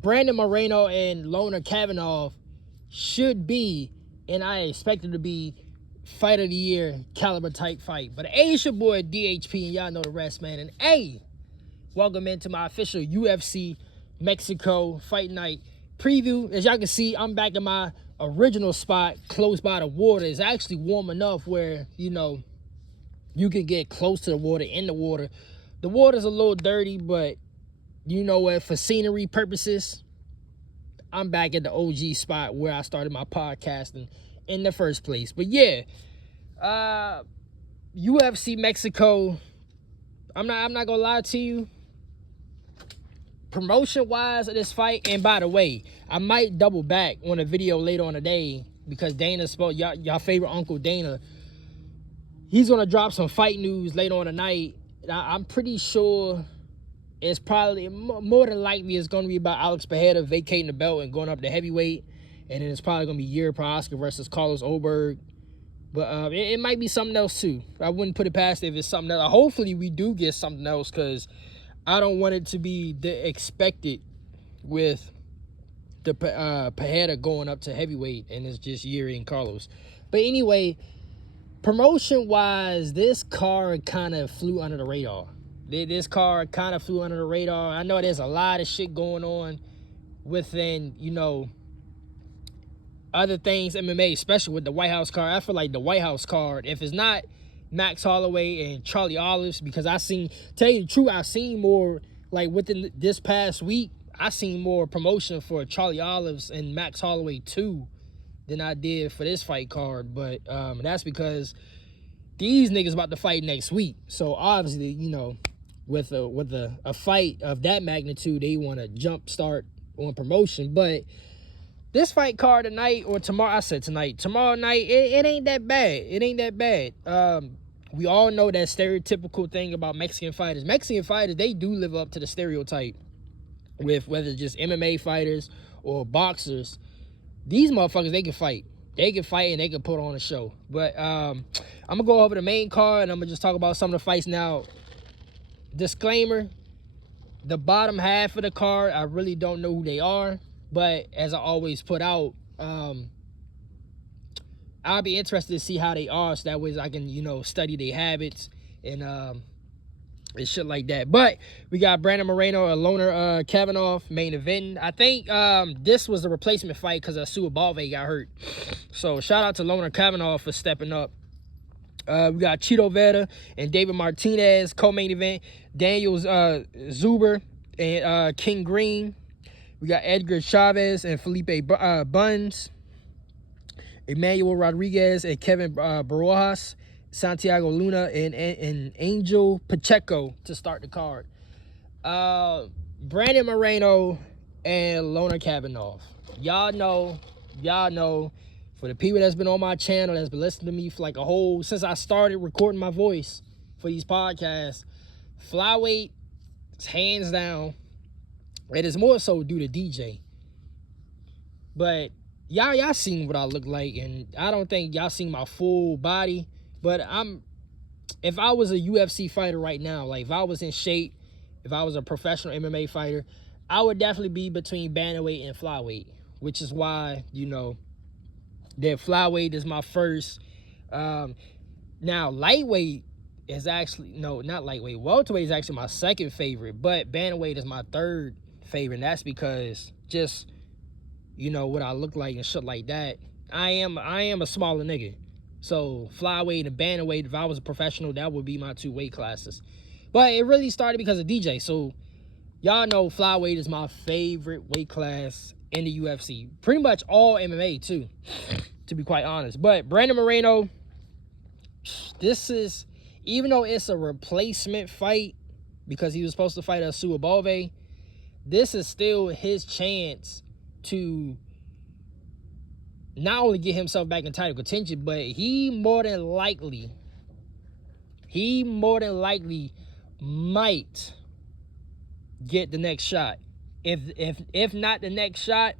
Brandon Moreno and Loner Kavanagh should be, and I expect it to be, fight of the year caliber type fight. But hey, it's your boy DHP, and y'all know the rest, man. And hey, welcome into my official UFC Mexico Fight Night preview. As y'all can see, I'm back in my original spot close by the water. It's actually warm enough where, you know, you can get close to the water, in the water. The water's a little dirty, but you know what, for scenery purposes, I'm back at the OG spot where I started my podcasting in the first place. But yeah, UFC Mexico, I'm not gonna lie to you, promotion wise of this fight. And by the way, I might double back on a video later on today because Dana spoke, y'all favorite Uncle Dana, he's gonna drop some fight news later on tonight. I'm pretty sure it's probably, more than likely, it's going to be about Alex Pereira vacating the belt and going up to heavyweight. And then it's probably going to be Yuri Prochazka versus Carlos Oberg. But it might be something else, too. I wouldn't put it past it if it's something else. Hopefully, we do get something else, because I don't want it to be the expected with the Pereira going up to heavyweight, and it's just Yuri and Carlos. But anyway, promotion-wise, this card kind of flew under the radar. This card kind of flew under the radar. I know there's a lot of shit going on within, you know, other things, MMA, especially with the White House card. I feel like the White House card, if it's not Max Holloway and Charlie Olives, because tell you the truth, I've seen more, like within this past week, I seen more promotion for Charlie Olives and Max Holloway too than I did for this fight card. But that's because these niggas about to fight next week. So obviously, you know, with a fight of that magnitude, they want to jump start on promotion. But this fight card tonight, or tomorrow, I said tonight, tomorrow night, it ain't that bad. It ain't that bad. We all know that stereotypical thing about Mexican fighters. Mexican fighters, they do live up to the stereotype with whether it's just MMA fighters or boxers. These motherfuckers, they can fight. They can fight and they can put on a show. But I'm going to go over the main card, and I'm going to just talk about some of the fights now. Disclaimer, the bottom half of the card, I really don't know who they are. But as I always put out, I'll be interested to see how they are, so that way I can, you know, study their habits and shit like that. But we got Brandon Moreno, Loner Kavanagh main event. I think this was the replacement fight because Suabalve got hurt. So shout out to Loner Kavanagh for stepping up. We got Chito Vera and David Martinez co-main event. Daniel Zuber and King Green. We got Edgar Chavez and Felipe Buns. Emmanuel Rodriguez and Kevin Barajas. Santiago Luna and Angel Pacheco to start the card. Brandon Moreno and Loner Kavanagh. Y'all know, for the people that's been on my channel, that's been listening to me for like since I started recording my voice for these podcasts, flyweight is hands down. It is more so due to DJ. But y'all seen what I look like, and I don't think y'all seen my full body. But if I was a UFC fighter right now, like if I was in shape, if I was a professional MMA fighter, I would definitely be between bantamweight and flyweight, which is why, you know, that flyweight is my first. Now, lightweight is actually, no, not lightweight. Welterweight is actually my second favorite, but bantamweight is my third favorite. And that's because just, you know, what I look like and shit like that. I am a smaller nigga. So flyweight and bantamweight, if I was a professional, that would be my two weight classes. But it really started because of DJ. So y'all know flyweight is my favorite weight class in the UFC. Pretty much all MMA too, to be quite honest. But Brandon Moreno, this is, even though it's a replacement fight because he was supposed to fight Suabalve, this is still his chance to not only get himself back in title contention, but he more than likely might get the next shot. If not the next shot,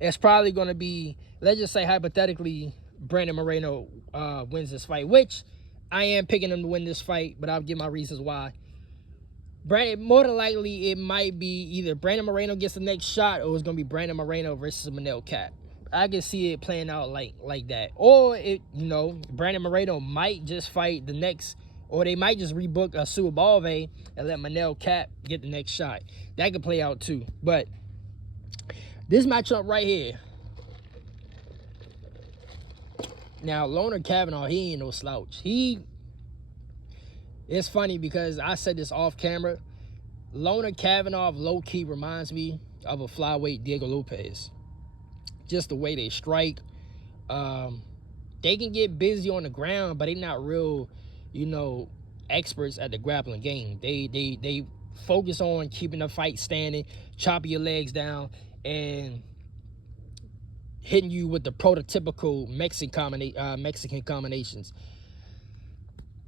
it's probably going to be, let's just say hypothetically, Brandon Moreno wins this fight, which I am picking him to win this fight, but I'll give my reasons why. Brandon, more than likely, it might be either Brandon Moreno gets the next shot, or it's gonna be Brandon Moreno versus Manel Cap. I can see it playing out like that, or it, Brandon Moreno might just fight the next, or they might just rebook a Suabalve and let Manel Cap get the next shot. That could play out too. But this matchup right here. Now, Loner Kavanagh, he ain't no slouch. It's funny because I said this off camera. Loner Kavanagh low-key reminds me of a flyweight Diego Lopez. Just the way they strike. They can get busy on the ground, but they're not real, experts at the grappling game. They focus on keeping the fight standing, chopping your legs down, and hitting you with the prototypical Mexican combinations.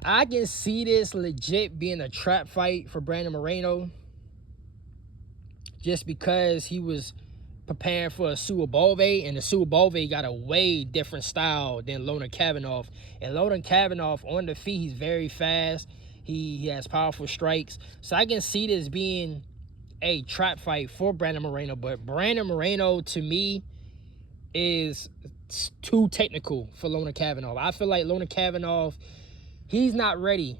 I can see this legit being a trap fight for Brandon Moreno, just because he was preparing for a Suabalve, and the Suabalve got a way different style than Loner Kavanagh. And Loner Kavanagh on the feet, he's very fast. He has powerful strikes. So I can see this being a trap fight for Brandon Moreno. But Brandon Moreno, to me, is too technical for Loner Kavanagh. I feel like Loner Kavanagh, he's not ready.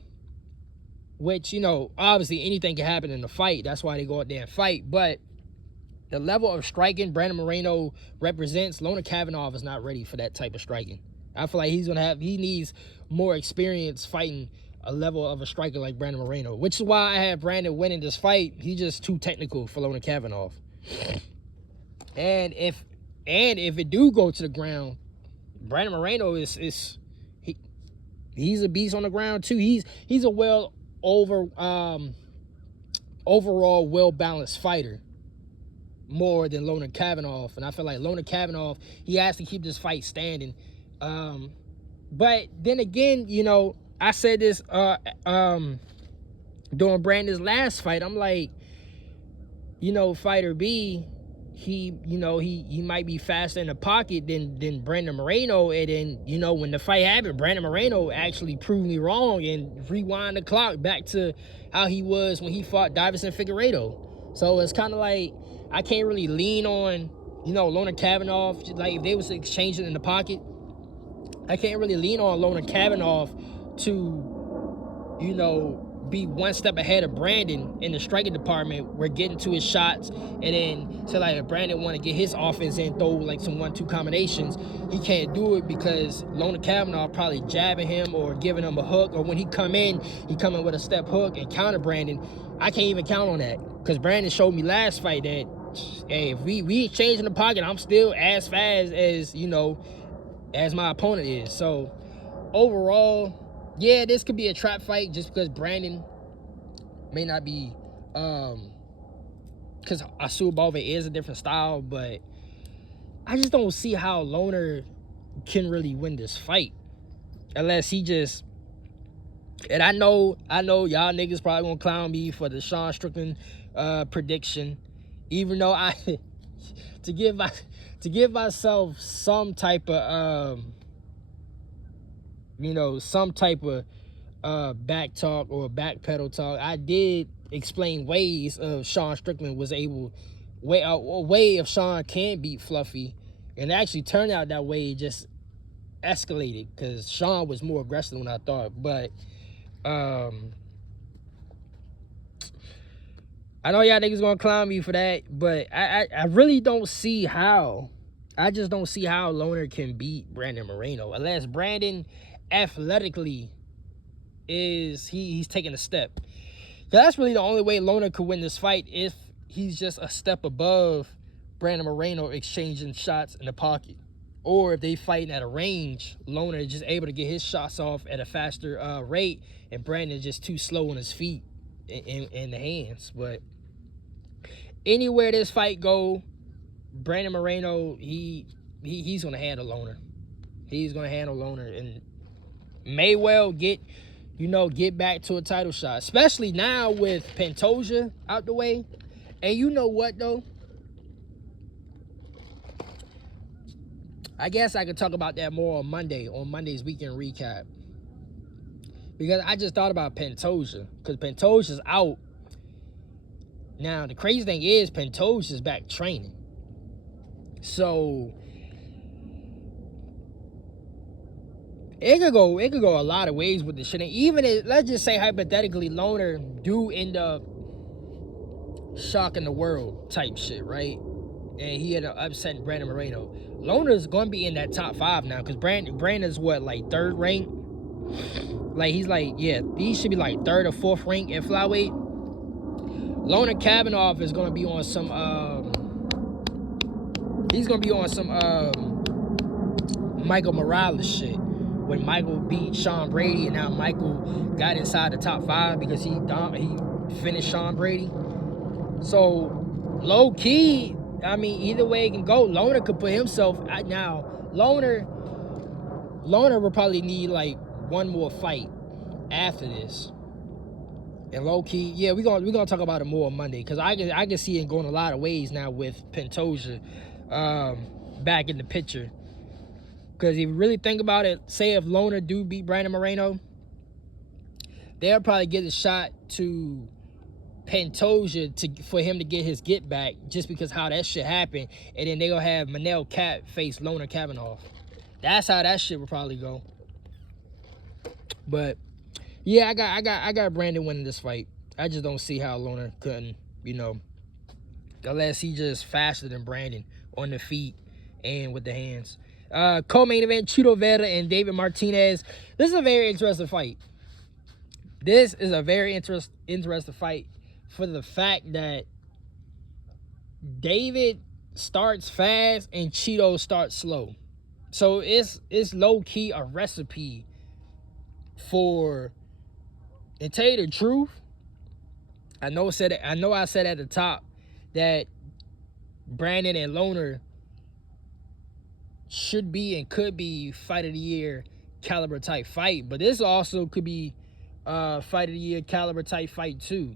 Which, obviously anything can happen in the fight. That's why they go out there and fight. But the level of striking Brandon Moreno represents, Loner Kavanagh is not ready for that type of striking. I feel like he needs more experience fighting a level of a striker like Brandon Moreno, which is why I had Brandon winning this fight. He's just too technical for Loner Kavanagh. And if it do go to the ground, Brandon Moreno he's a beast on the ground too. He's a overall well-balanced fighter, more than Loner Kavanagh. And I feel like Loner Kavanagh, he has to keep this fight standing. But then again, I said this during Brandon's last fight. I'm like, fighter B, he might be faster in the pocket than Brandon Moreno. And then, when the fight happened, Brandon Moreno actually proved me wrong and rewind the clock back to how he was when he fought Davison Figueiredo. So it's kind of like, I can't really lean on, Loner Kavanagh. Like, if they was exchanging in the pocket, I can't really lean on Loner Kavanagh to, be one step ahead of Brandon in the striking department. We're getting to his shots, and then so like if Brandon want to get his offense and throw like some 1-2 combinations, he can't do it because Loner Kavanagh probably jabbing him or giving him a hook, or when he come in with a step hook and counter Brandon. I can't even count on that because Brandon showed me last fight that, hey, if we exchange in the pocket, I'm still as fast as as my opponent is. So overall, yeah, this could be a trap fight just because Brandon may not be, because Asubalve is a different style, but I just don't see how Loner can really win this fight unless he just, and I know y'all niggas probably gonna clown me for the Sean Strickland prediction, even though to give myself some type of some type of back talk or back pedal talk. I did explain ways of Sean Strickland was able, a way of Sean can beat Fluffy, and it actually turned out that way. It just escalated because Sean was more aggressive than I thought. But I know y'all niggas gonna clown me for that, but I really don't see how. I just don't see how Loner can beat Brandon Moreno unless Brandon athletically he's taking a step. That's really the only way Loner could win this fight, if he's just a step above Brandon Moreno exchanging shots in the pocket, or if they fighting at a range, Loner is just able to get his shots off at a faster rate, and Brandon is just too slow on his feet and the hands. But anywhere this fight go, Brandon Moreno, he's gonna handle Loner. He's gonna handle Loner and may well get back to a title shot, especially now with Pantoja out the way. And you know what though? I guess I could talk about that more on Monday's weekend recap, because I just thought about Pantoja, because Pantoja's out, Now, the crazy thing is, Pantoja is back training. So, it could go a lot of ways with this shit. And even if, let's just say hypothetically, Loner do end up shocking the world type shit, right? And he ended up upsetting Brandon Moreno. Loner's going to be in that top 5 now, because Brandon's what, like 3rd rank? Like, he's like, yeah, he should be like 3rd or 4th rank in flyweight. Loner Kavanagh is going to be on some, he's going to be on some, Michael Morales shit. When Michael beat Sean Brady, and now Michael got inside the top 5 because he finished Sean Brady. So, low key, I mean, either way it can go. Loner could put himself now. Loner will probably need like one more fight after this. And low key, yeah, we're gonna talk about it more on Monday, because I can see it going a lot of ways now with Pantoja back in the picture. Because if you really think about it, say if Loner do beat Brandon Moreno, they'll probably get a shot to Pantoja for him to get his get back, just because how that shit happened. And then they gonna have Manel Cat face Loner Kavanagh. That's how that shit would probably go. But yeah, I got Brandon winning this fight. I just don't see how Loner couldn't, unless he just faster than Brandon on the feet and with the hands. Co-main event, Chito Vera and David Martinez. This is a very interesting fight. This is a very interesting fight for the fact that David starts fast and Chito starts slow. So it's low-key a recipe for, and tell you the truth, I know I said at the top that Brandon and Loner should be and could be fight of the year caliber type fight, but this also could be fight of the year caliber type fight too,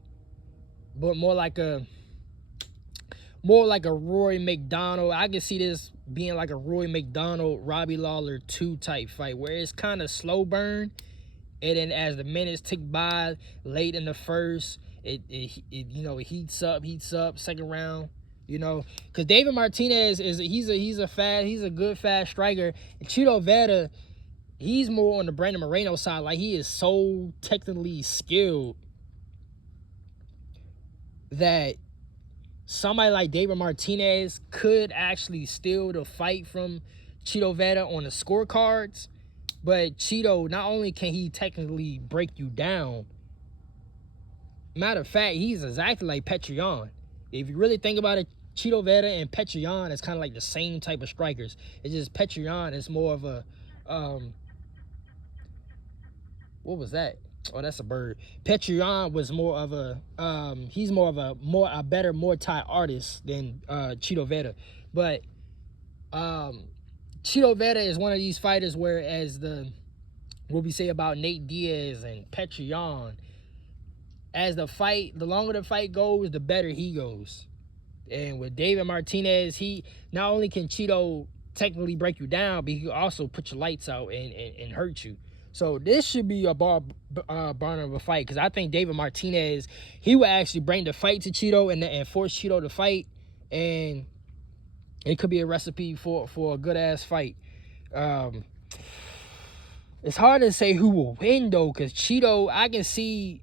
but more like a Roy McDonald. I can see this being like a Roy McDonald Robbie Lawler 2 type fight, where it's kind of slow burn, and then as the minutes tick by late in the first, it heats up second round. Because David Martinez he's a good fast striker. And Chito Vera, he's more on the Brandon Moreno side. Like, he is so technically skilled that somebody like David Martinez could actually steal the fight from Chito Vera on the scorecards. But Chito, not only can he technically break you down, matter of fact, he's exactly like Petrion. If you really think about it, Chito Vera and Petrion is kind of like the same type of strikers. It's just Petrion is more of a, what was that? Oh, that's a bird. Petrion was more of a, he's more of a better Muay Thai artist than Chito Vera. But Chito Vera is one of these fighters where, as what we say about Nate Diaz and Petrion, as the longer the fight goes, the better he goes. And with David Martinez, he not only can Chito technically break you down, but he can also put your lights out and hurt you. So this should be a burner of a fight, because I think David Martinez, he would actually bring the fight to Chito and force Chito to fight, and it could be a recipe for a good ass fight. It's hard to say who will win though, because Chito, I can see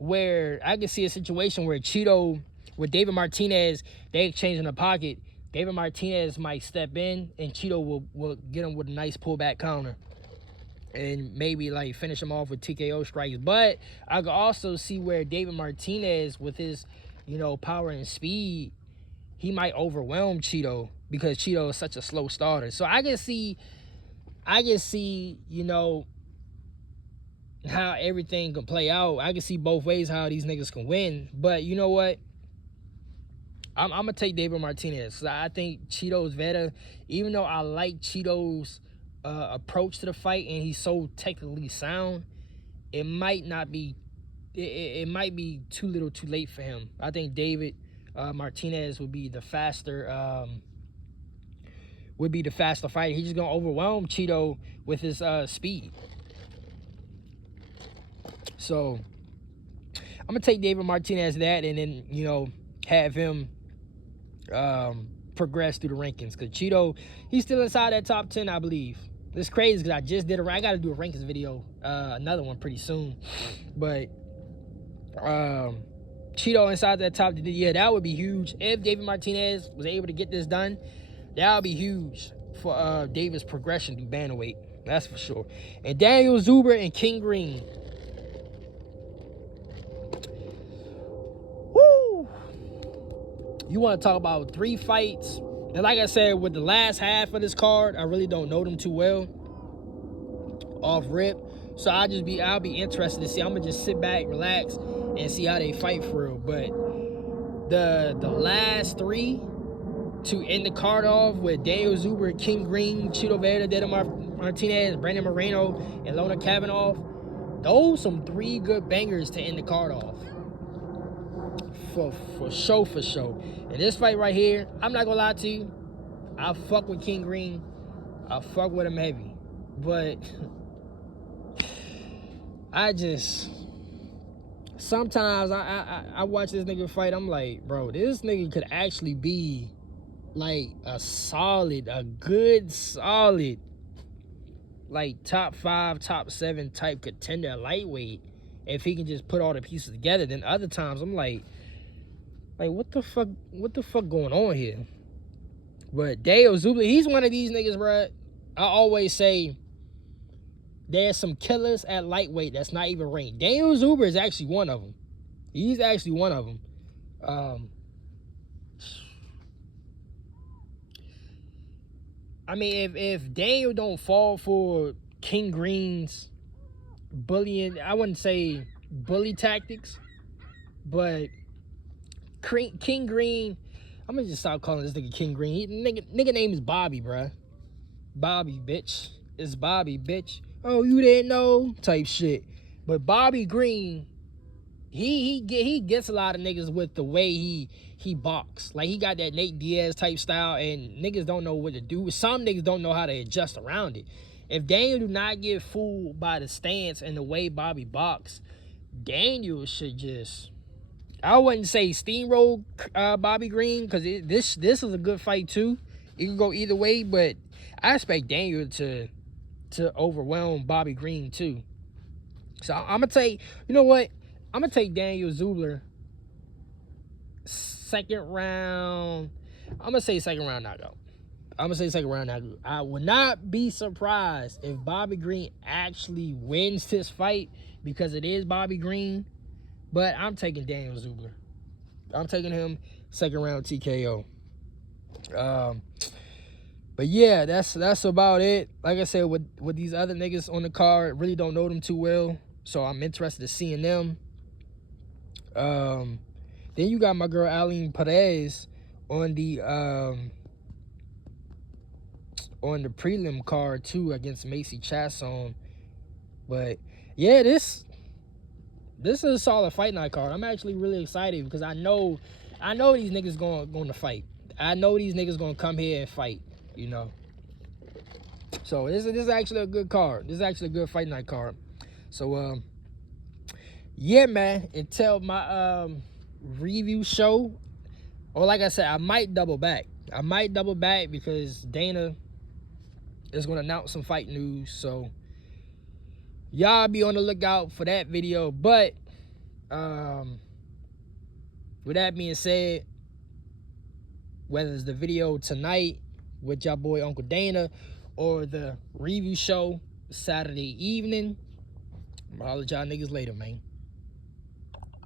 a situation where Chito, with David Martinez, they exchange in the pocket. David Martinez might step in, and Chito will get him with a nice pullback counter, and maybe like finish him off with TKO strikes. But I could also see where David Martinez, with his power and speed, he might overwhelm Chito, because Chito is such a slow starter. So I can see how everything can play out. I can see both ways how these niggas can win. But you know what? I'm going to take David Martinez. So I think Chito's better. Even though I like Chito's approach to the fight, and he's so technically sound, it might be too little too late for him. I think David Martinez would be the faster fighter. He's just going to overwhelm Chito with his speed. So I'm gonna take David Martinez that, and then, you know, have him progress through the rankings. Cause Cheeto, he's still inside that top 10, I believe. It's crazy because I just did I gotta do a rankings video, another one pretty soon. But Cheeto inside that top 10, yeah, that would be huge. If David Martinez was able to get this done, that would be huge for David's progression through bantamweight. That's for sure. And Daniel Zuber and King Green. Woo! You want to talk about 3 fights? And like I said, with the last half of this card, I really don't know them too well off rip. So I'll be interested to see. I'm gonna just sit back, relax, and see how they fight for real. But the last 3 to end the card off with Daniel Zuber, King Green, Cheeto Vera, David Martinez, Brandon Moreno, and Lona Kavanagh, those some 3 good bangers to end the card off. For sure. And this fight right here, I'm not gonna lie to you, I fuck with King Green. I fuck with him heavy. But sometimes I watch this nigga fight, I'm like, bro, this nigga could actually be like a good solid, like top 5, top 7 type contender lightweight if he can just put all the pieces together. Then other times I'm like what the fuck going on here? But Daniel Zuber, he's one of these niggas, bro. I always say there's some killers at lightweight that's not even ranked. Daniel Zuber is actually one of them. He's actually one of them. I mean, if Daniel don't fall for King Green's bullying, I wouldn't say bully tactics, but King Green, I'm gonna just stop calling this nigga King Green. Nigga name is Bobby, bruh. Bobby, bitch. It's Bobby, bitch. Oh, you didn't know? Type shit. But Bobby Green, he gets a lot of niggas with the way he box. Like, he got that Nate Diaz type style, and niggas don't know what to do. Some niggas don't know how to adjust around it. If Daniel do not get fooled by the stance and the way Bobby box, Daniel should just, I wouldn't say steamroll Bobby Green, because this is a good fight too. It can go either way, but I expect Daniel to overwhelm Bobby Green too. So I'm gonna take, you know what? I'm gonna take Daniel Zuber second round. I'm gonna say second round knockout. I would not be surprised if Bobby Green actually wins this fight, because it is Bobby Green. But I'm taking Daniel Zuber. I'm taking him second round TKO. But yeah, that's about it. Like I said, with these other niggas on the card, really don't know them too well, so I'm interested in seeing them. Then you got my girl Aline Perez on the prelim card too, against Macy Chasson. But yeah, this is a solid fight night card. I'm actually really excited because I know these niggas going to fight. I know these niggas going to come here and fight, you know. So this is actually a good card. This is actually a good fight night card. So yeah, man, until my review show, or like I said, I might double back. Because Dana is going to announce some fight news. So y'all be on the lookout for that video. But with that being said, whether it's the video tonight with y'all boy Uncle Dana or the review show Saturday evening, I'm gonna holler at y'all niggas later, man.